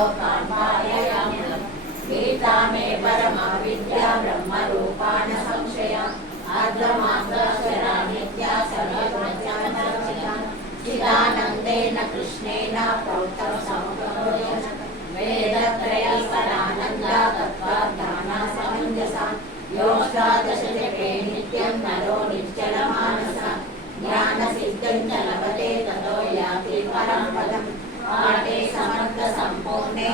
श्लोकान् गीता मे परमा विद्या ब्रह्मरूपा न संशय अर्धमात्राक्षरा नित्या सर्वज्ञानरक्षिता चिदानन्देन कृष्णेन प्रोक्तं समग्रं वेदत्रयस्वरानन्दा तत्त्वज्ञाना समञ्जसा योऽष्टादशजपे नित्यं नरो निश्चलमानसः ज्ञानसिद्धिं च लभते ततो याति परं पदम् पाठे समर्थसम्पूर्णे